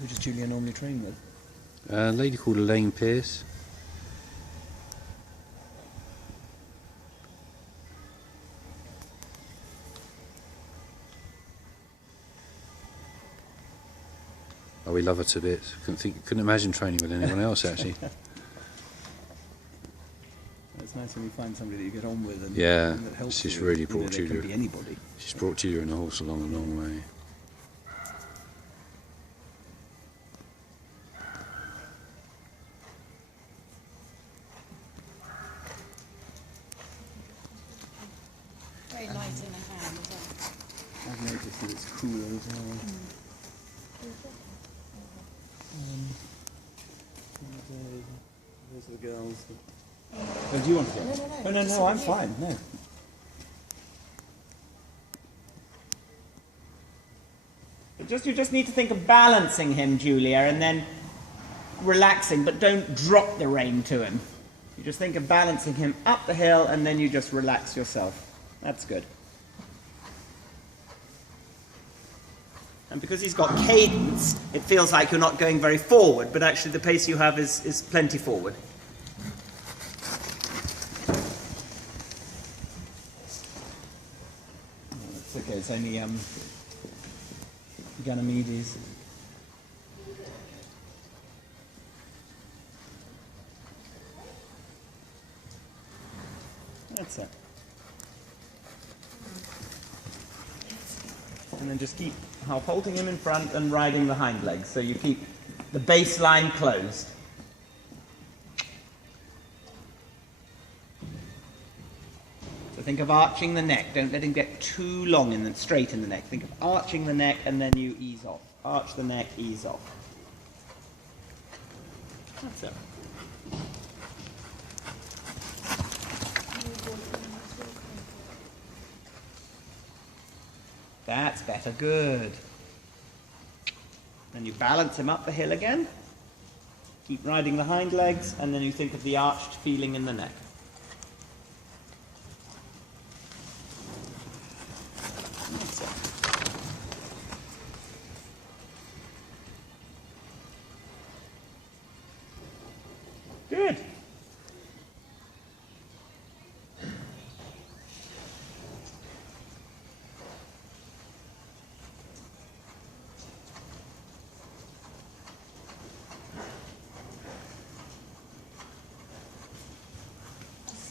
Who does Julia normally train with? A lady called Elaine Pierce. Oh, we love her to bits. Couldn't imagine training with anyone else, actually. It's nice when you find somebody that you get on with and, yeah, and that helps she's you. really brought Julia. Julia. Can be anybody. She's brought Julia and the horse along a long way. Very light in the hand as well. I've noticed that it's cooler as well. Those are the girls. Oh, do you want to go? No, I'm fine. No. You just need to think of balancing him, Julia, and then relaxing, but don't drop the rein to him. You just think of balancing him up the hill, and then you just relax yourself. That's good. And because he's got cadence, it feels like you're not going very forward, but actually the pace you have is plenty forward. It's okay, it's only Ganymedes. That's it. And then just keep holding him in front and riding the hind legs, so you keep the baseline closed. So think of arching the neck. Don't let him get too long straight in the neck. Think of arching the neck and then you ease off. Arch the neck, ease off. That's it. That's better, good. Then you balance him up the hill again. Keep riding the hind legs, and then you think of the arched feeling in the neck. That's it. Good.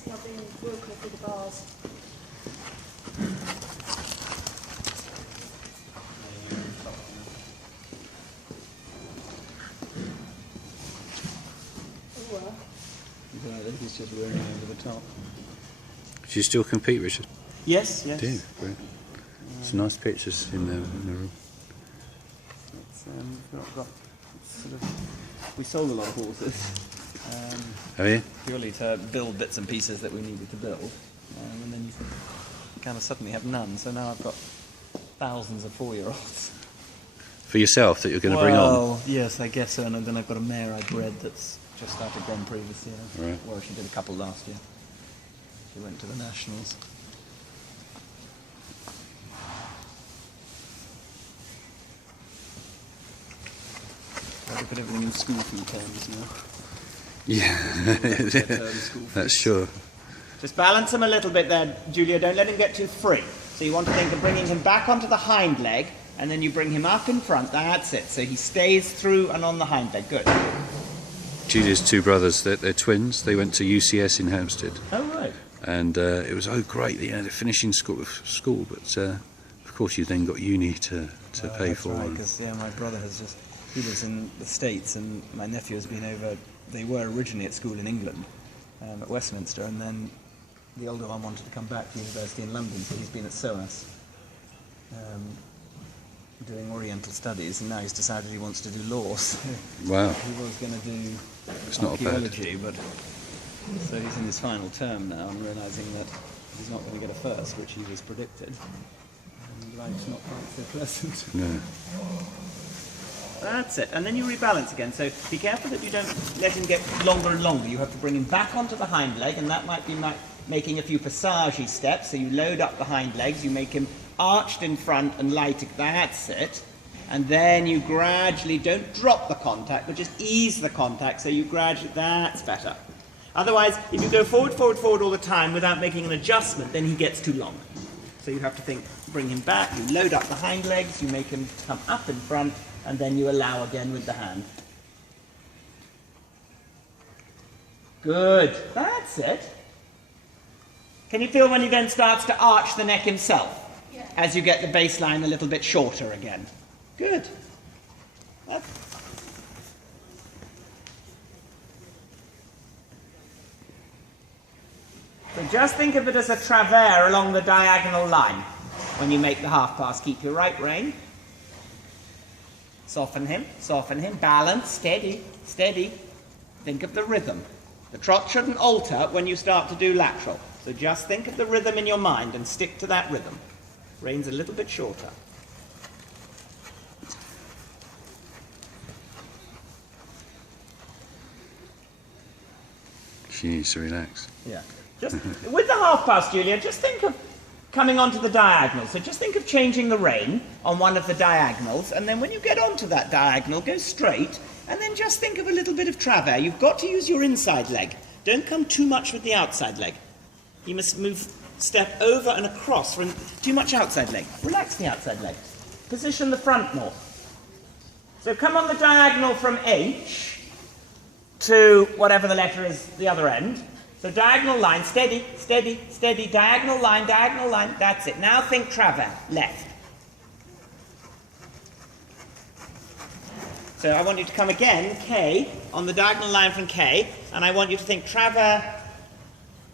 Not being woken through the bars. He's just wearing over the top. Do you still compete, Richard? Yes, yes. Do you? Brilliant. Some nice pictures in the room. We sold a lot of horses. Have you? Purely to build bits and pieces that we needed to build. And then you kind of suddenly have none. So now I've got thousands of 4-year-olds. For yourself, that you're going to bring on? Well, yes, I guess so. And then I've got a mare I bred that's just started Grand Prix this year. Right. Well, she did a couple last year. She went to the Nationals. I put everything in school feed terms now. Yeah, that's sure. Just balance him a little bit there, Julia. Don't let him get too free. So you want to think of bringing him back onto the hind leg, and then you bring him up in front. That's it. So he stays through and on the hind leg. Good. Julia's two brothers, they're twins. They went to UCS in Hampstead. Oh, right. And it was great. You know, they're finishing school, but of course you then got uni to pay for. Right, because my brother he lives in the States, and my nephew has been over. They were originally at school in England, at Westminster, and then the older one wanted to come back to university in London, so he's been at SOAS doing Oriental studies, and now he's decided he wants to do law. So wow. He was going to do archaeology, but so he's in his final term now and realising that he's not going to get a first, which he was predicted. And life's not quite so pleasant. No. That's it. And then you rebalance again. So be careful that you don't let him get longer and longer. You have to bring him back onto the hind leg, and that might be making a few passage steps. So you load up the hind legs, you make him arched in front and light. That's it. And then you gradually, don't drop the contact, but just ease the contact, so you gradually, that's better. Otherwise, if you go forward, forward, forward all the time without making an adjustment, then he gets too long. So you have to think, bring him back, you load up the hind legs, you make him come up in front, and then you allow again with the hand. Good, that's it. Can you feel when he then starts to arch the neck himself? Yeah. As you get the baseline a little bit shorter again. Good. So just think of it as a travers along the diagonal line. When you make the half pass, keep your right rein. Soften him, balance, steady, steady. Think of the rhythm. The trot shouldn't alter when you start to do lateral. So just think of the rhythm in your mind and stick to that rhythm. Reins a little bit shorter. She needs to relax. Yeah. Just with the half pass, Julia, just think of coming onto the diagonal. So just think of changing the rein on one of the diagonals, and then when you get onto that diagonal, go straight, and then just think of a little bit of travers. You've got to use your inside leg. Don't come too much with the outside leg. You must move, step over and across from too much outside leg. Relax the outside leg. Position the front more. So come on the diagonal from H to whatever the letter is the other end. So diagonal line, steady, steady, steady, diagonal line, that's it. Now think travers, left. So I want you to come again, K, on the diagonal line from K, and I want you to think travers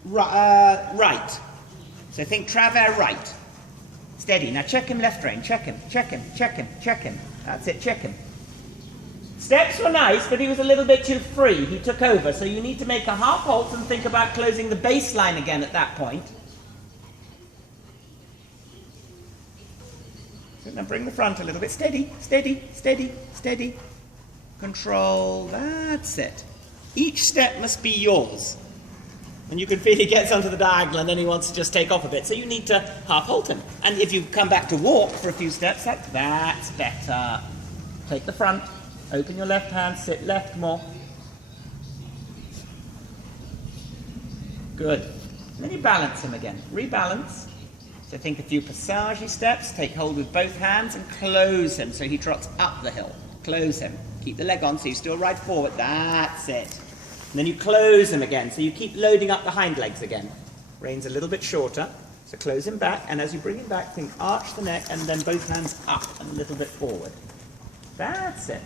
right. So think travers right. Steady. Now check him left rein, check him, check him, check him, check him. That's it, check him. Steps were nice, but he was a little bit too free. He took over, so you need to make a half halt and think about closing the baseline again at that point. So now bring the front a little bit. Steady, steady, steady, steady. Control, that's it. Each step must be yours. And you can feel he gets onto the diagonal and then he wants to just take off a bit. So you need to half halt him. And if you come back to walk for a few steps, that's better. Take the front. Open your left hand, sit left more. Good. And then you balance him again. Rebalance. So think a few passage steps, take hold with both hands and close him so he trots up the hill. Close him. Keep the leg on so you still ride forward. That's it. And then you close him again, so you keep loading up the hind legs again. Reins a little bit shorter, so close him back, and as you bring him back, think arch the neck and then both hands up and a little bit forward. That's it.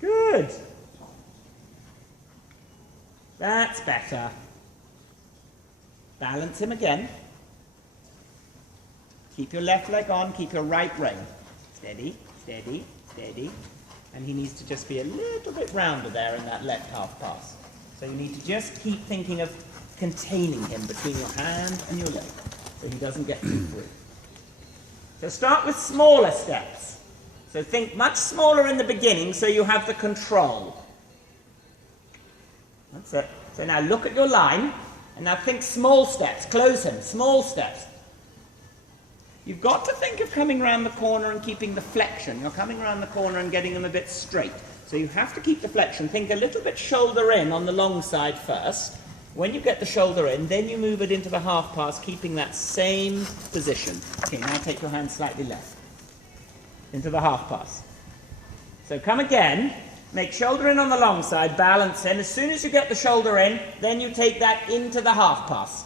Good. That's better. Balance him again. Keep your left leg on, keep your right rein. Steady, steady, steady. And he needs to just be a little bit rounder there in that left half pass. So you need to just keep thinking of containing him between your hand and your leg so he doesn't get too free. So start with smaller steps. So think much smaller in the beginning so you have the control. That's it. So now look at your line and now think small steps. Close him. Small steps. You've got to think of coming around the corner and keeping the flexion. You're coming around the corner and getting them a bit straight. So you have to keep the flexion. Think a little bit shoulder in on the long side first. When you get the shoulder in, then you move it into the half pass, keeping that same position. Okay, now take your hand slightly left. Into the half pass. So come again, make shoulder in on the long side, balance in. As soon as you get the shoulder in, then you take that into the half pass.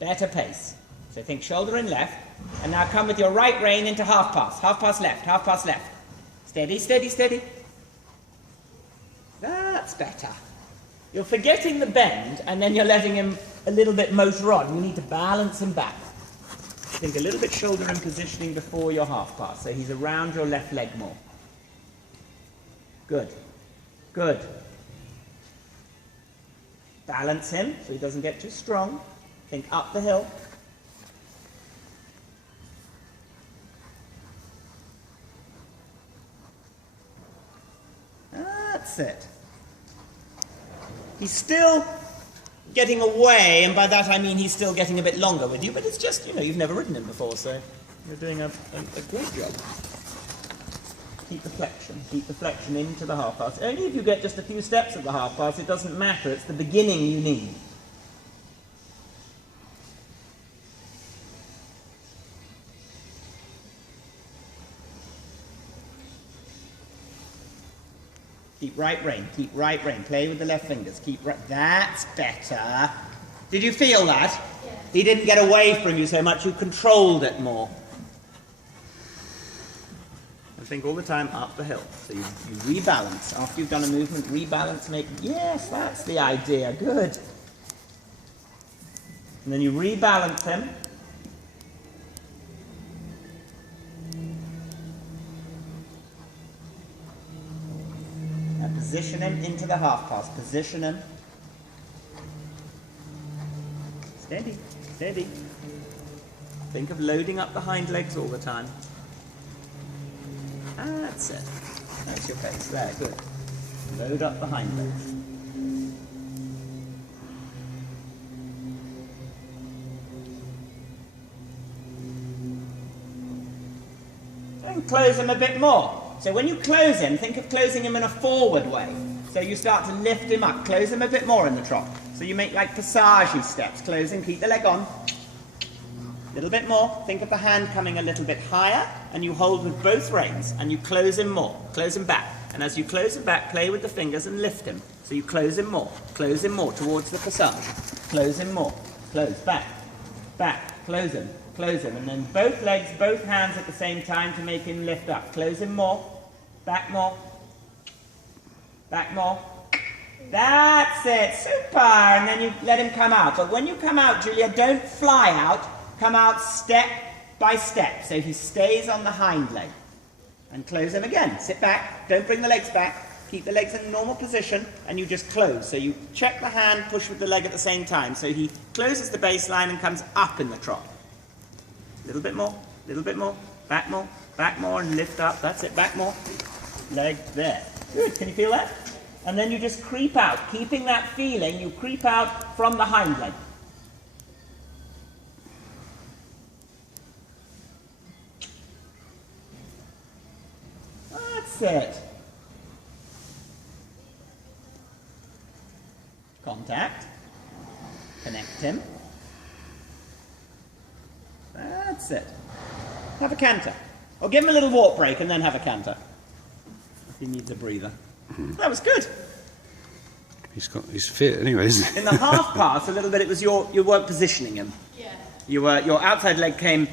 Better pace. So think shoulder in left, and now come with your right rein into half pass left, half pass left. Steady, steady, steady. That's better. You're forgetting the bend, and then you're letting him a little bit motor on. You need to balance him back. Think a little bit shoulder in positioning before your half pass, so he's around your left leg more. Good. Good. Balance him so he doesn't get too strong. Think up the hill. That's it. He's still getting away, and by that I mean he's still getting a bit longer with you, but it's just, you've never ridden him before, so You're doing a great job. Keep the flexion into the half pass. Only if you get just a few steps at the half pass, it doesn't matter. It's the beginning you need. Keep right rein, keep right rein. Play with the left fingers. Keep right. That's better. Did you feel that? Yeah. He didn't get away from you so much, you controlled it more. And think all the time up the hill. So you rebalance. After you've done a movement, rebalance, make, yes, that's the idea, good. And then you rebalance him. And position him into the half pass. Position him. Steady, steady. Think of loading up the hind legs all the time. That's it. That's your face. There, good. Load up the hind legs. And close him a bit more. So when you close him, think of closing him in a forward way. So you start to lift him up. Close him a bit more in the trot. So you make like passage steps. Close him, keep the leg on. A little bit more. Think of the hand coming a little bit higher, and you hold with both reins, and you close him more. Close him back. And as you close him back, play with the fingers and lift him. So you close him more towards the passage. Close him more. Close, back, back, close him. And then both legs, both hands at the same time to make him lift up. Close him more. Back more. Back more. That's it. Super. And then you let him come out. But when you come out, Julia, don't fly out. Come out step by step. So he stays on the hind leg. And close him again. Sit back. Don't bring the legs back. Keep the legs in a normal position. And you just close. So you check the hand, push with the leg at the same time. So he closes the baseline and comes up in the trot. A little bit more, back more, and lift up. That's it, back more. Leg there. Good, can you feel that? And then you just creep out. Keeping that feeling, you creep out from the hind leg. That's it. Contact. Connect him. That's it. Have a canter. Or give him a little walk break and then have a canter. If he needs a breather. That was good. He's fit anyway, isn't he? In the half pass, a little bit, it was you weren't positioning him. Yeah. Your outside leg came